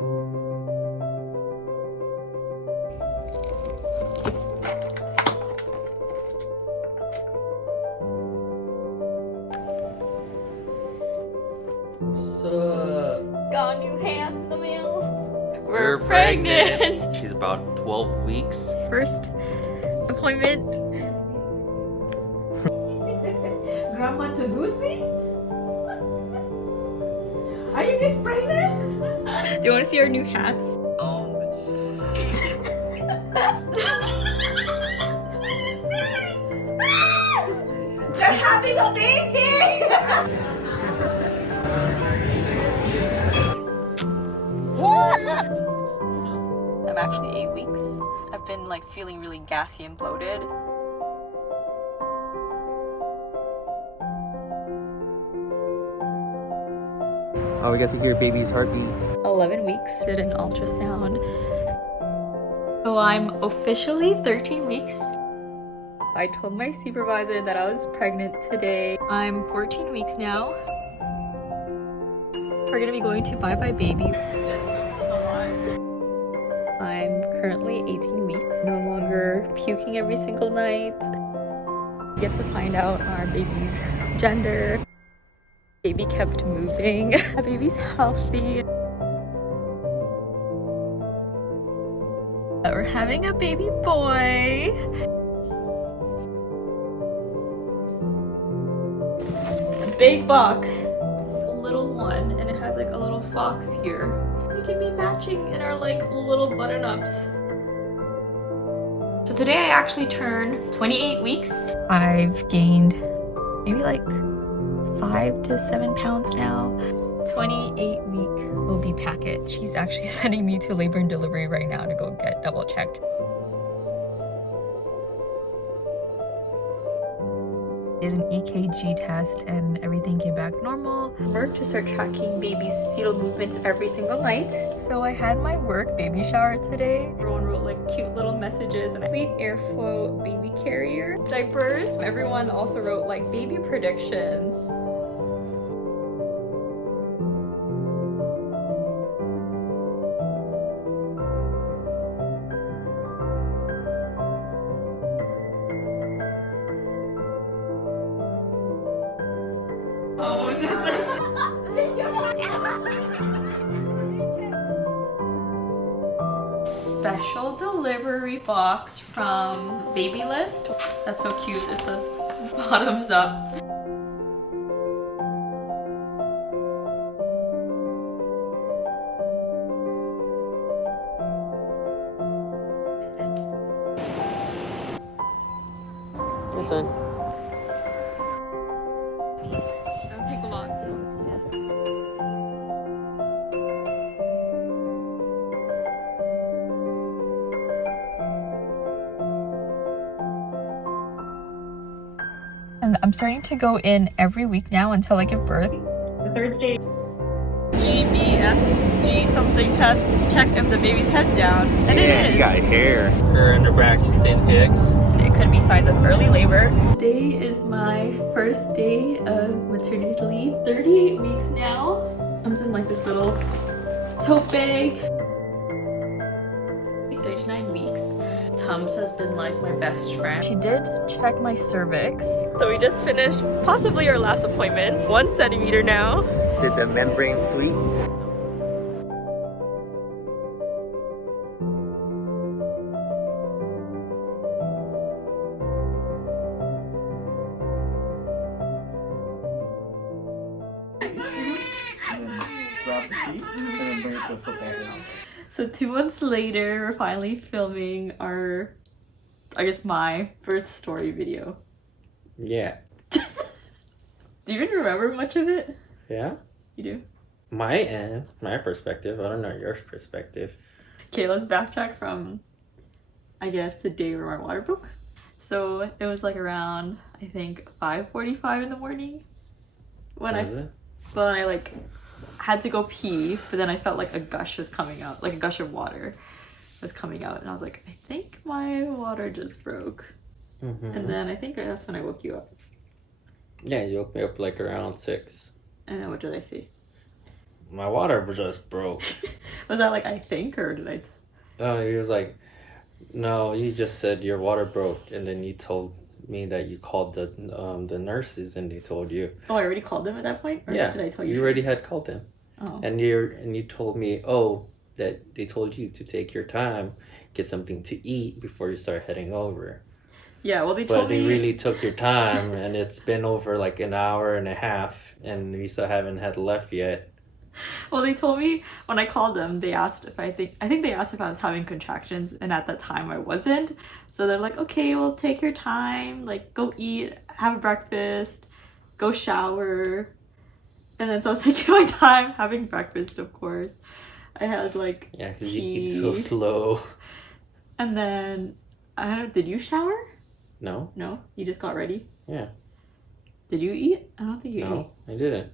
What's up? Got new hats in the mail. We're pregnant. She's about 12 weeks. First appointment. Grandma Tagusi? Are you guys pregnant? Do you want to see our new hats? They're having a baby! I'm actually 8 weeks. I've been like feeling really gassy and bloated. Oh, we got to hear baby's heartbeat. 11 weeks. Did an ultrasound. So I'm officially 13 weeks. I told my supervisor that I was pregnant today. I'm 14 weeks now. We're gonna be going to Bye Bye Baby. I'm currently 18 weeks. No longer puking every single night. Get to find out our baby's gender. Baby kept moving. The baby's healthy. We're having a baby boy. A big box. A little one, and it has like a little fox here. We can be matching in our like little button-ups. So today I actually turned 28 weeks. I've gained maybe like 5 to 7 pounds now. 28-week OB packet. She's actually sending me to labor and delivery right now to go get double checked. Did an EKG test and everything came back normal. Work to start tracking baby's fetal movements every single night. So I had my work baby shower today. Everyone wrote like cute little messages and complete airflow baby carrier. Diapers. Everyone also wrote like baby predictions. Special delivery box from Baby List. That's so cute. It says bottoms up. Listen. That'll take a lot. And I'm starting to go in every week now until I give birth. The third stage. GBSG something test. Check if the baby's head's down. And Yeah, it is. you got hair. Her and her Braxton Hicks. It could be signs of early labor. Today is my first day of maternity leave. 38 weeks now. Comes in like this little tote bag. 39 weeks. Tums has been like my best friend. She did check my cervix. So we just finished possibly our last appointment. 1 centimeter now. Did the membrane sweep? So 2 months later, we're finally filming our, I guess my birth story video. Yeah. Do you even remember much of it? Yeah? You do? My perspective. I don't know your perspective. Okay, let's backtrack from, I guess, the day where my water broke. So it was like around, I think, 5:45 in the morning when I like had to go pee, but then I felt like a gush was coming out, like a gush of water was coming out, and I was like, I think my water just broke. And then I think that's when I woke you up. Yeah, you woke me up like around 6. And then what did I see? my water just broke. Was that like I think, or did I? Oh, he was like, no, you just said your water broke, and then you told me that you called the nurses and they told you. Oh, I already called them at that point? Or Yeah, did I tell you? You already had called them. Oh. And you told me, that they told you to take your time, get something to eat before you start heading over. Yeah, well, they told me. But they really took your time, and it's been over like an hour and a half, and we still haven't had left yet. Well, they told me when I called them, they asked if I think they asked if I was having contractions, and at that time I wasn't. So they're like, okay, well, take your time, like go eat, have a breakfast, go shower. And then so I was taking my time having breakfast, of course. I had like Yeah, because tea. you eat so slow. And then did you shower? No. No, you just got ready. Yeah. Did you eat? I don't think you ate. No, I didn't.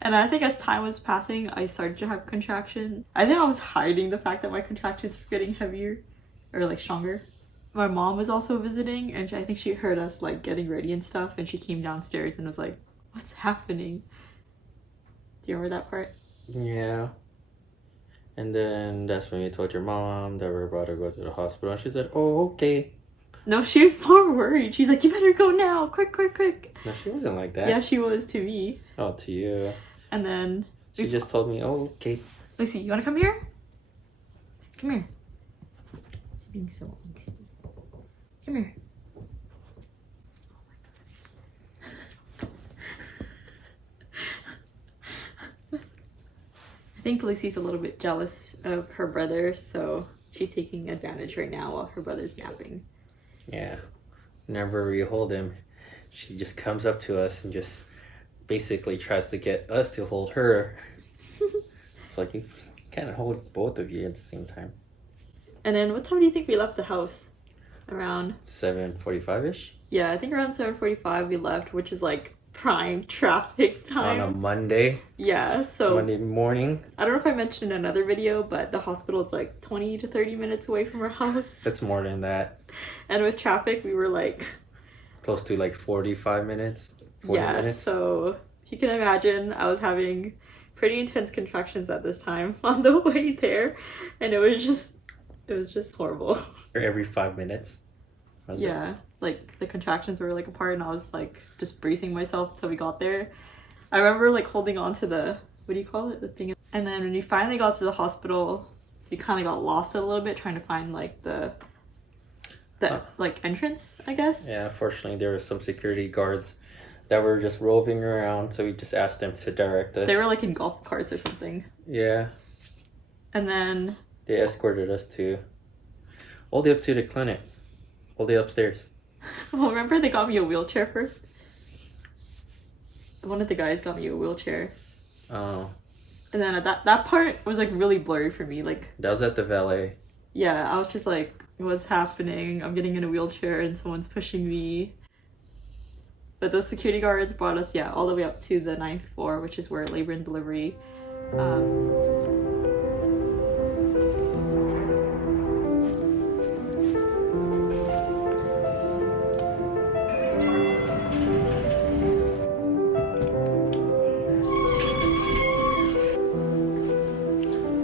And I think as time was passing, I started to have contractions. I think I was hiding the fact that my contractions were getting heavier or like stronger. My mom was also visiting, and I think she heard us like getting ready and stuff, and she came downstairs and was like, what's happening? Do you remember that part? Yeah. And then that's when you told your mom that we're about to go to the hospital, and she said, oh, okay. No, she was more worried. She's like, you better go now, quick, quick, quick. No, she wasn't like that. Yeah, she was to me. Oh, to you. And then She just told me, oh, okay. Lucy, you want to come here? Come here. She's being so angsty. Come here. I think Lucy's a little bit jealous of her brother, so she's taking advantage right now while her brother's napping. Yeah. Whenever we hold him, she just comes up to us and just basically tries to get us to hold her. It's like you can't hold both of you at the same time. And then what time do you think we left the house? Around 7:45-ish? Yeah, I think around 7:45 we left, which is like prime traffic time. On a Monday. Yeah, so Monday morning. I don't know if I mentioned in another video, but the hospital is like 20 to 30 minutes away from our house. That's more than that. And with traffic, we were like Close to like 45 minutes. 40 yeah, minutes. so if you can imagine, I was having pretty intense contractions at this time on the way there, and it was just horrible. Every 5 minutes. Yeah, like the contractions were like apart, and I was like just bracing myself till we got there. I remember like holding on to the, what do you call it, the thing, and then when we finally got to the hospital, we kind of got lost a little bit trying to find like the like entrance, I guess. Yeah, unfortunately there were some security guards that were just roving around, so we just asked them to direct us. They were like in golf carts or something. Yeah. And then They escorted us to all the way up to the clinic. All the way upstairs. well, remember they got me a wheelchair first? One of the guys got me a wheelchair. Oh. And then that part was like really blurry for me. Like That was at the valet. yeah, I was just like, what's happening? I'm getting in a wheelchair and someone's pushing me. But those security guards brought us, all the way up to the 9th floor, which is where labor and delivery.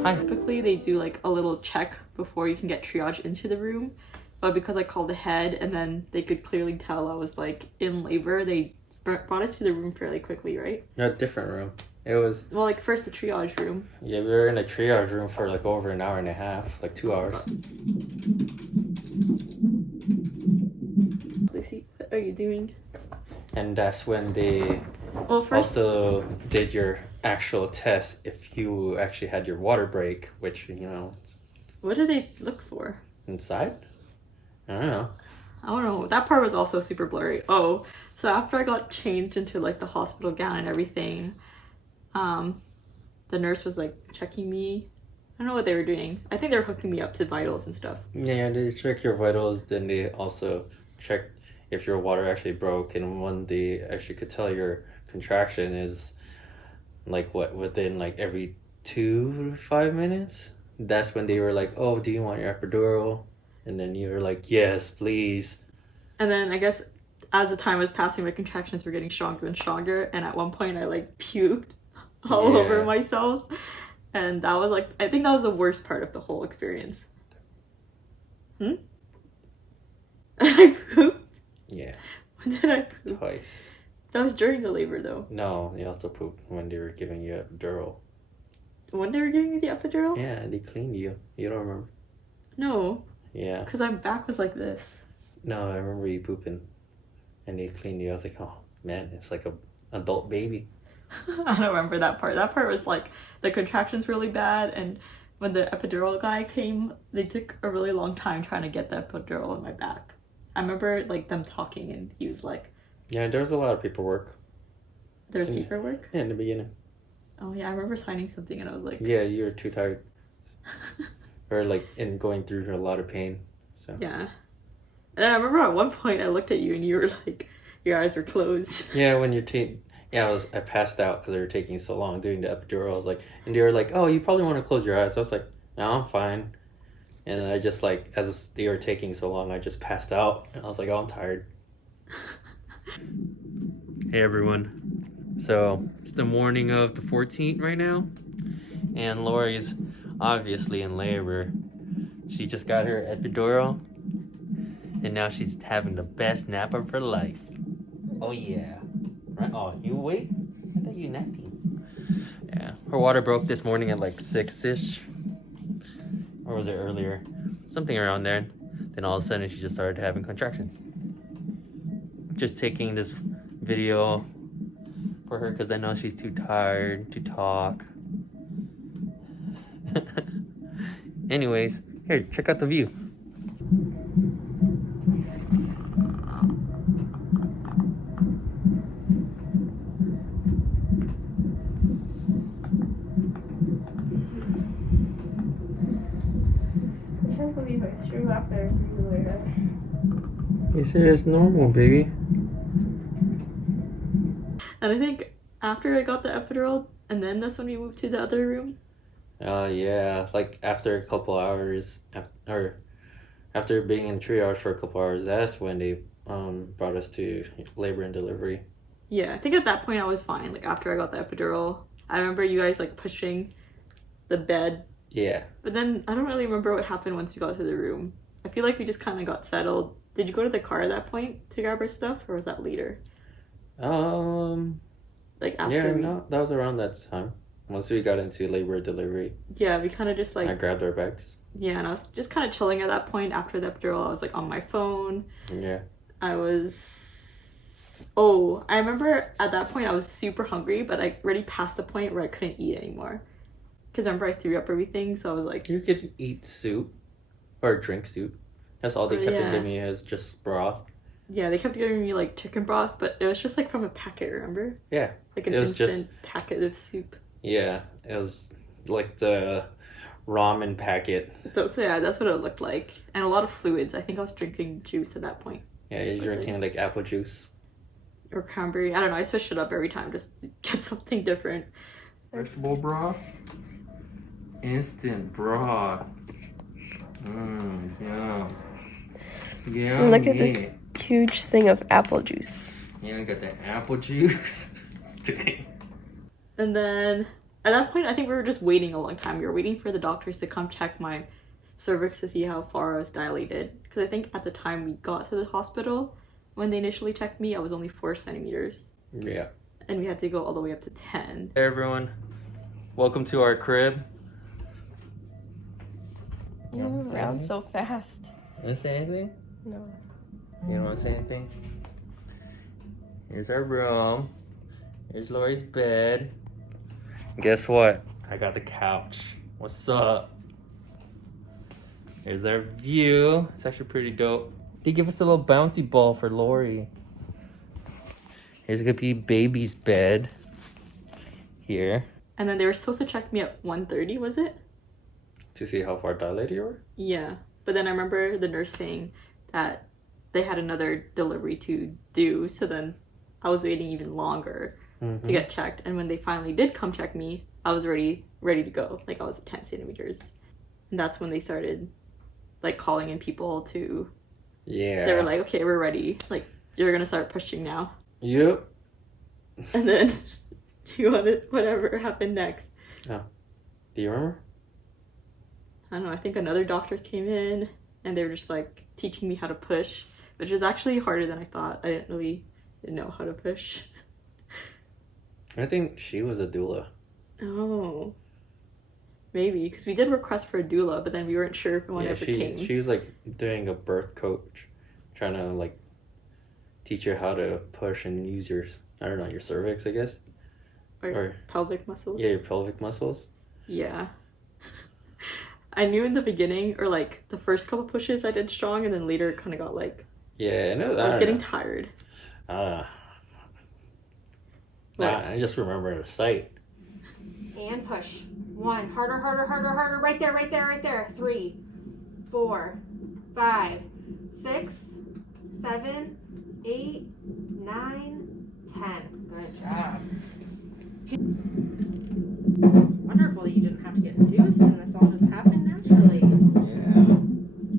Hi. Typically, they do like a little check before you can get triage into the room. But because I called ahead and then they could clearly tell I was like in labor, they brought us to the room fairly quickly, right? No, different room. It was... Well, like first the triage room. Yeah, we were in a triage room for like over an hour and a half. Like 2 hours. Lucy, what are you doing? And that's when they Well, first... also did your actual test if you actually had your water break, which, you know... What did they look for? Inside? I don't know. I don't know. That part was also super blurry. Oh, so after I got changed into like the hospital gown and everything, the nurse was like checking me. I don't know what they were doing. I think they were hooking me up to vitals and stuff. Yeah, they check your vitals, then they also check if your water actually broke, and when they actually could tell your contraction is like what, within like every 2 to 5 minutes. That's when they were like, oh, do you want your epidural? And then you were like, yes, please. And then I guess as the time was passing, my contractions were getting stronger and stronger, and at one point I like puked all over Yeah. myself. And that was like, I think that was the worst part of the whole experience. I pooped? Yeah, When did I poop? twice. That was during the labor though. No, you also pooped when they were giving you epidural. When they were giving me the epidural? Yeah, they cleaned you. You don't remember? No, Yeah. because my back was like this. No, I remember you pooping, and they cleaned you. I was like, oh man, it's like a adult baby. I don't remember that part. That part was like the contractions really bad, and when the epidural guy came, they took a really long time trying to get the epidural in my back. I remember like them talking, and he was like, Yeah, there was a lot of paperwork. "There's paperwork." Yeah, in the beginning. Oh yeah, I remember signing something, and I was like, Yeah, you were too tired, or like in going through a lot of pain. So yeah. And I remember at one point I looked at you, and you were like, your eyes were closed. yeah, when you're I passed out because they were taking so long doing the epidural. I was like, and they were like, oh, you probably want to close your eyes. I was like, no, I'm fine. And then I just like, as they were taking so long, I just passed out. And I was like, oh, I'm tired. Hey everyone. So it's the morning of the 14th right now. And Lori's obviously in labor. She just got her epidural. And now she's having the best nap of her life. Oh yeah. Right? Oh, you wait? I thought you napping. Yeah. Her water broke this morning at like 6-ish. Or was it earlier? Something around there. Then all of a sudden she just started having contractions. Just taking this video for her because I know she's too tired to talk. Anyways, here, check out the view. I can't believe I threw up there everywhere. You said it's normal, baby. And I think after I got the epidural, and then that's when we moved to the other room. Yeah, like after a couple hours, after being in triage for a couple hours, that's when they brought us to labor and delivery. Yeah, I think at that point I was fine. Like after I got the epidural, I remember you guys like pushing the bed. Yeah. But then I don't really remember what happened once we got to the room. I feel like we just kind of got settled. Did you go to the car at that point to grab our stuff, or was that later? Like after Yeah, we... no, that was around that time. Once we got into labor and delivery, Yeah, we kind of just like... I grabbed our bags. Yeah, and I was just kind of chilling at that point after the epidural. I was like on my phone. Yeah. I was... Oh, I remember at that point I was super hungry, but I already passed the point where I couldn't eat anymore. Because remember I threw up everything, so I was like... You could eat soup or drink soup. That's all they kept giving me is just broth. Yeah, they kept giving me like chicken broth, but it was just like from a packet, remember? Yeah. Like an It was instant packet of soup. Yeah, it was like the ramen packet. So yeah, that's what it looked like. And a lot of fluids. I think I was drinking juice at that point. Yeah, you're Was drinking it? like apple juice. Or cranberry. I don't know, I switched it up every time just to get something different. Vegetable broth. Instant broth. Yeah. Yeah. And look at this huge thing of apple juice. Yeah, I got the apple juice. And then at that point, I think we were just waiting a long time. We were waiting for the doctors to come check my cervix to see how far I was dilated. Because I think at the time we got to the hospital, when they initially checked me, I was only 4 centimeters. Yeah. And we had to go all the way up to 10. Hey everyone, welcome to our crib. You move around so fast. You want to say anything? No. You don't want to say anything? Here's our room. Here's Lori's bed. Guess what? I got the couch. What's up? Here's our view. It's actually pretty dope. They give us a little bouncy ball for Lorie. Here's gonna be baby's bed. Here. And then they were supposed to check me at 1:30, was it? To see how far dilated you were? Yeah. But then I remember the nurse saying that they had another delivery to do, so then I was waiting even longer to get checked. And when they finally did come check me, I was already ready to go. Like I was at 10 centimeters. And that's when they started like calling in people to... Yeah. They were like, okay, we're ready. Like, you're gonna start pushing now. Yep. And then Do you want it? Whatever happened next? Do you remember? I don't know. I think another doctor came in and they were just like teaching me how to push, which is actually harder than I thought. I didn't really know how to push. I think she was a doula. Oh, maybe because we did request for a doula, but then we weren't sure if one ever came. She was like doing a birth coach, trying to like teach you how to push and use your, I don't know, your cervix, I guess, or pelvic muscles. Yeah, your pelvic muscles. Yeah. I knew in the beginning, or like the first couple pushes I did strong, and then later it kind of got like, yeah, I was getting tired. I just remember the sight. And push. 1. Harder, harder, harder, harder. Right there, right there, right there. 3, 4, 5, 6, 7, 8, 9, 10. Good job. It's wonderful that you didn't have to get induced and this all just happened naturally. Yeah.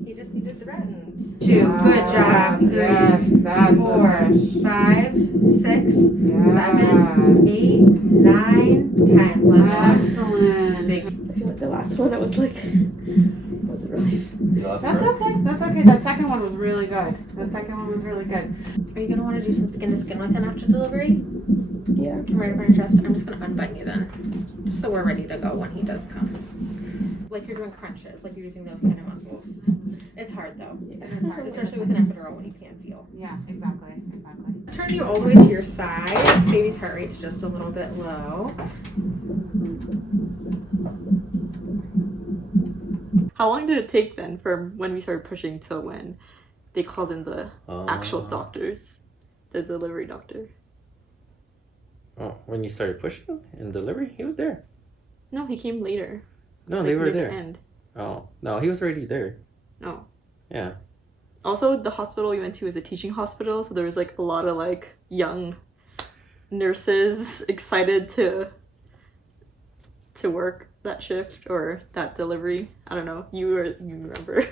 He just needed threatened. 2. Yeah. Good job. 3, Yes, that's 4, the 5, 6, Yeah. 7, 8, 9, 10. Let Excellent. Big. I feel like the last one, I was like, wasn't really. That's okay. That's okay. That second one was really good. That second one was really good. Are you going to want to do some skin to skin with him after delivery? Yeah. Come right up on your chest. I'm just going to unbutton you then. Just so we're ready to go when he does come. Like you're doing crunches, like you're using those kind of muscles. It's hard though. It's hard, especially with an epidural when you can't feel. Yeah, exactly. Exactly. Turn you all the way to your side. Baby's heart rate's just a little bit low. How long did it take then from when we started pushing till when they called in the actual doctors, the delivery doctor? Oh, when you started pushing in delivery, he was there. No, he came later. No, Like they were near the there. end. Oh, no, he was already there. No. Yeah. Also, the hospital we went to is a teaching hospital, so there was like a lot of like young nurses excited to work that shift or that delivery. I don't know. You remember?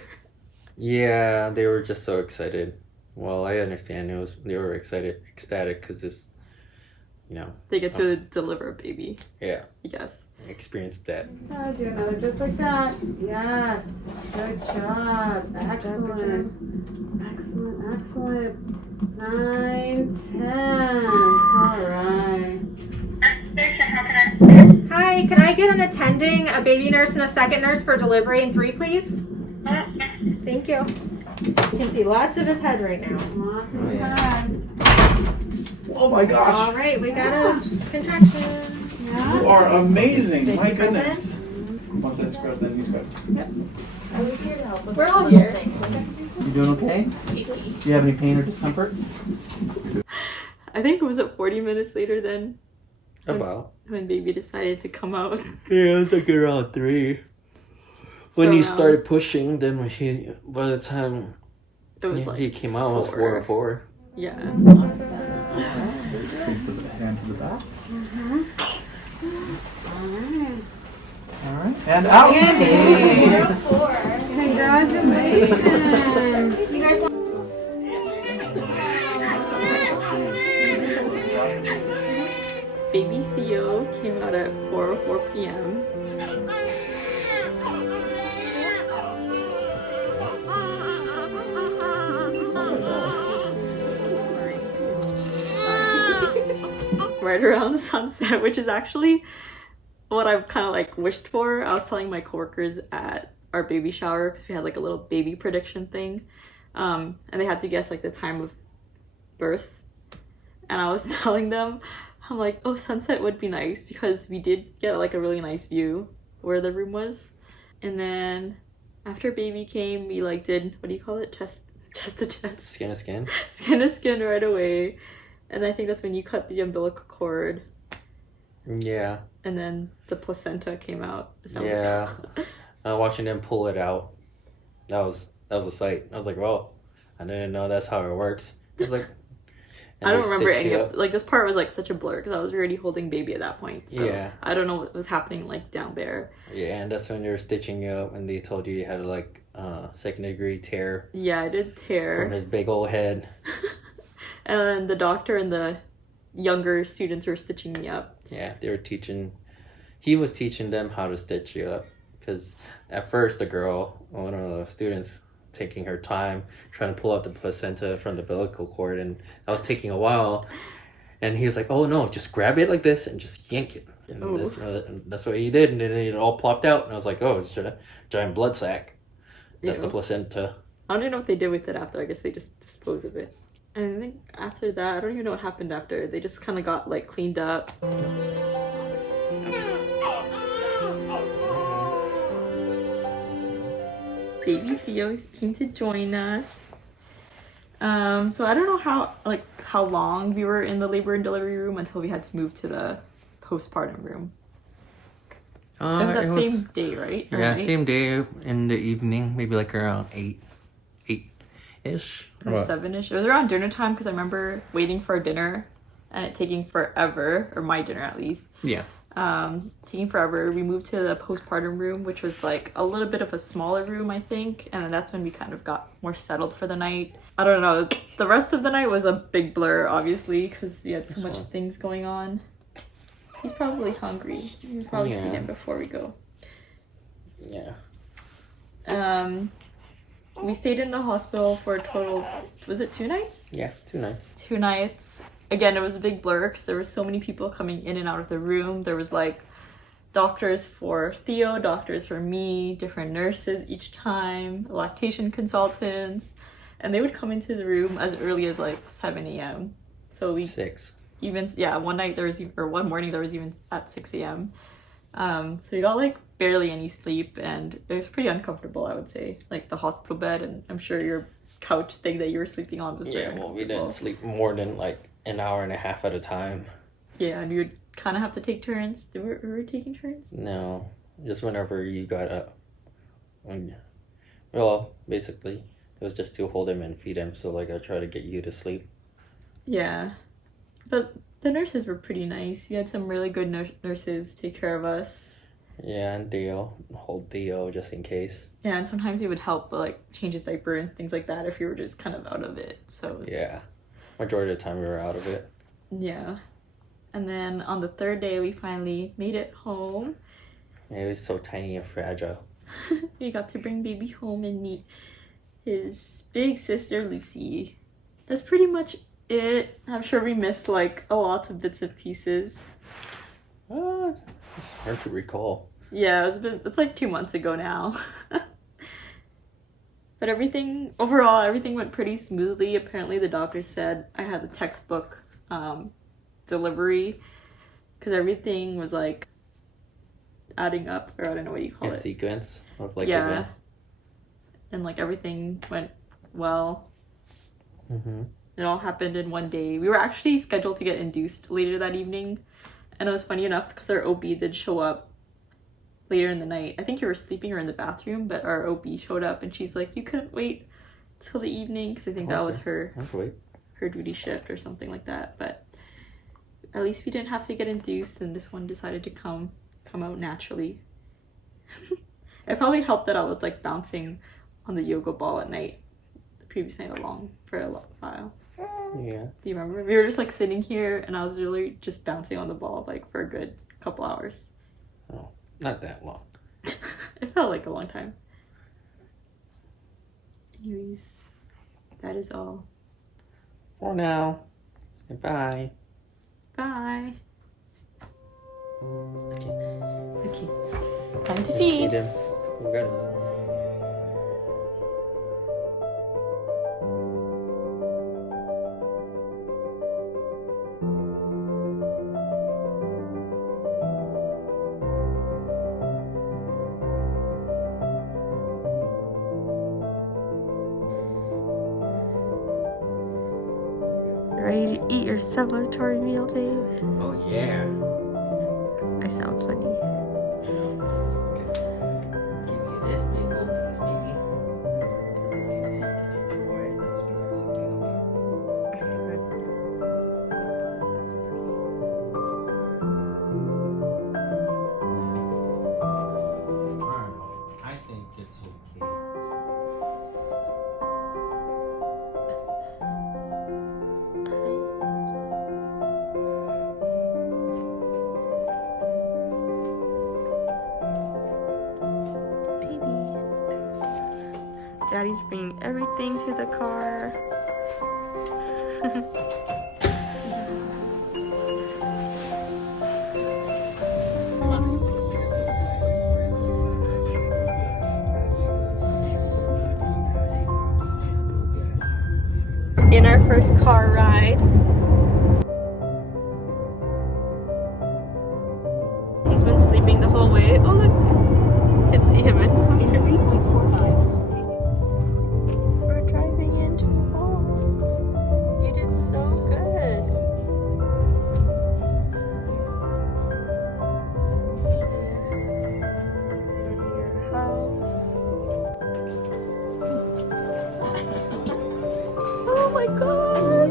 Yeah, they were just so excited. Well, I understand they were ecstatic because it's, you know. They get to deliver a baby. Yeah. Yes. I experienced that. So do another just like that. Yes. Good job. Excellent. Excellent. Excellent. 9, 10. All right. Hi, can I get an attending, a baby nurse, and a second nurse for delivery in 3, please? Thank you. You can see lots of his head right now. Lots of inside. Oh my gosh, All right, we got a contraction. Yeah. you are amazing. Thank My you, goodness. Once I scrub, then you scrub. I was here to help with We're all some here. things. You doing okay? Do you have any pain or discomfort? I think was it 40 minutes later then About. when baby decided to come out. Yeah, it was like around 3. When So he around- started pushing, then by the time It was like he came out, it was 4:04. Yeah. Put the hand to the back. All right. And out. Congratulations. Baby Theo came out at 4:04 p.m. Right around sunset, which is actually what I've kind of like wished for. I was telling my coworkers at our baby shower because we had like a little baby prediction thing, and they had to guess like the time of birth. And I was telling them, I'm like, oh, sunset would be nice because we did get like a really nice view where the room was. And then after baby came, we like did, what do you call it? Chest to chest. Skin to skin. Skin to skin right away. And I think that's when you cut the umbilical cord Yeah. and then the placenta came out. Yeah. Watching them pull it out, that was a sight. I was like, well, I didn't know that's how it works. It was like, and I don't they remember stitched any it of up. like this part was like such a blur because I was already holding baby at that point. So Yeah. I don't know what was happening like down there. Yeah, and that's when they were stitching you up, and they told you had like second-degree tear Yeah, I did from tear. his big old head. And then the doctor and the younger students were stitching me up. Yeah, he was teaching them how to stitch you up. Because at first one of the students, taking her time, trying to pull out the placenta from the umbilical cord, and that was taking a while. And he was like, oh no, just grab it like this and just yank it. And that's what he did, and then it all plopped out, and I was like, oh, it's a giant blood sac. That's the placenta. I don't even know what they did with it after. I guess they just disposed of it. And I think after that, I don't even know what happened after. They just kind of got like cleaned up. Baby Theo came to join us. So I don't know how long we were in the labor and delivery room until we had to move to the postpartum room. It was that same day, right? Yeah, right? Same day in the evening, maybe like around 8-ish. Or 7-ish. It was around dinner time because I remember waiting for dinner and it taking forever, or my dinner at least. Yeah. Taking forever. We moved to the postpartum room, which was like a little bit of a smaller room, I think, and then that's when we kind of got more settled for the night. I don't know, the rest of the night was a big blur, obviously, because we had so much things going on. He's probably hungry. We probably feed him before we go. Yeah. We stayed in the hospital for a total, was it 2 nights? Yeah, 2 nights. 2 nights. Again, it was a big blur because there were so many people coming in and out of the room. There was like doctors for Theo, doctors for me, different nurses each time, lactation consultants, and they would come into the room as early as like 7 a.m. So we 6. Even one night there was one morning there was even at 6 a.m. So we got like barely any sleep, and it was pretty uncomfortable, I would say. Like the hospital bed, and I'm sure your couch thing that you were sleeping on was very uncomfortable. We didn't sleep more than like an hour and a half at a time. Yeah, and you would kind of have to take turns. Were we taking turns? No, just whenever you got up. Well, basically, it was just to hold him and feed him. So like I try to get you to sleep. Yeah, but the nurses were pretty nice. You had some really good nurses take care of us. Yeah, and hold Theo just in case. Yeah, and sometimes he would help, like change his diaper and things like that if you were just kind of out of it. So yeah. Majority of the time we were out of it. Yeah. And then on the 3rd day, we finally made it home. Yeah, it was so tiny and fragile. We got to bring baby home and meet his big sister, Lucy. That's pretty much it. I'm sure we missed like a lot of bits and pieces. It's hard to recall. Yeah, it's like 2 months ago now. But overall, everything went pretty smoothly. Apparently the doctor said I had the textbook delivery because everything was like adding up, or I don't know what you call it. Sequence of like events. And like everything went well. Mm-hmm. It all happened in one day. We were actually scheduled to get induced later that evening, and it was funny enough because our OB did show up later in the night. I think you were sleeping or in the bathroom, but our OB showed up and she's like, you couldn't wait till the evening, because I think that was her duty shift or something like that. But at least we didn't have to get induced, and this one decided to come out naturally. It probably helped that I was like bouncing on the yoga ball at night, the previous night along for a while. Yeah. Do you remember? We were just like sitting here and I was really just bouncing on the ball like for a good couple hours. Oh, not that long. It felt like a long time. Anyways, that is all. For now. Goodbye. Bye. Okay. Time to Feed feed. him. We're good. Ready to eat your celebratory meal, babe? Oh yeah. I sound funny. Give me this big old piece, baby. I think it's okay. Daddy's bringing everything to the car. In our first car ride. He's been sleeping the whole way. Oh look, you can see him in the mirror. We're driving into home. You did so good. Your house. Oh my god!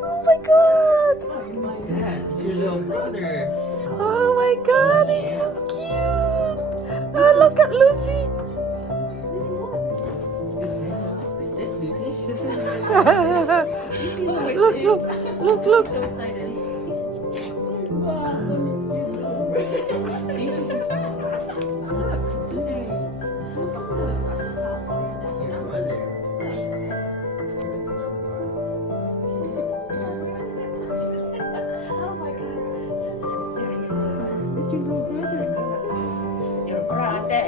Oh my god! Dad, it's your little brother. Oh my god, he's so cute! Oh, look at Lucy! Look, look, look! So excited. See, she's just Your brother.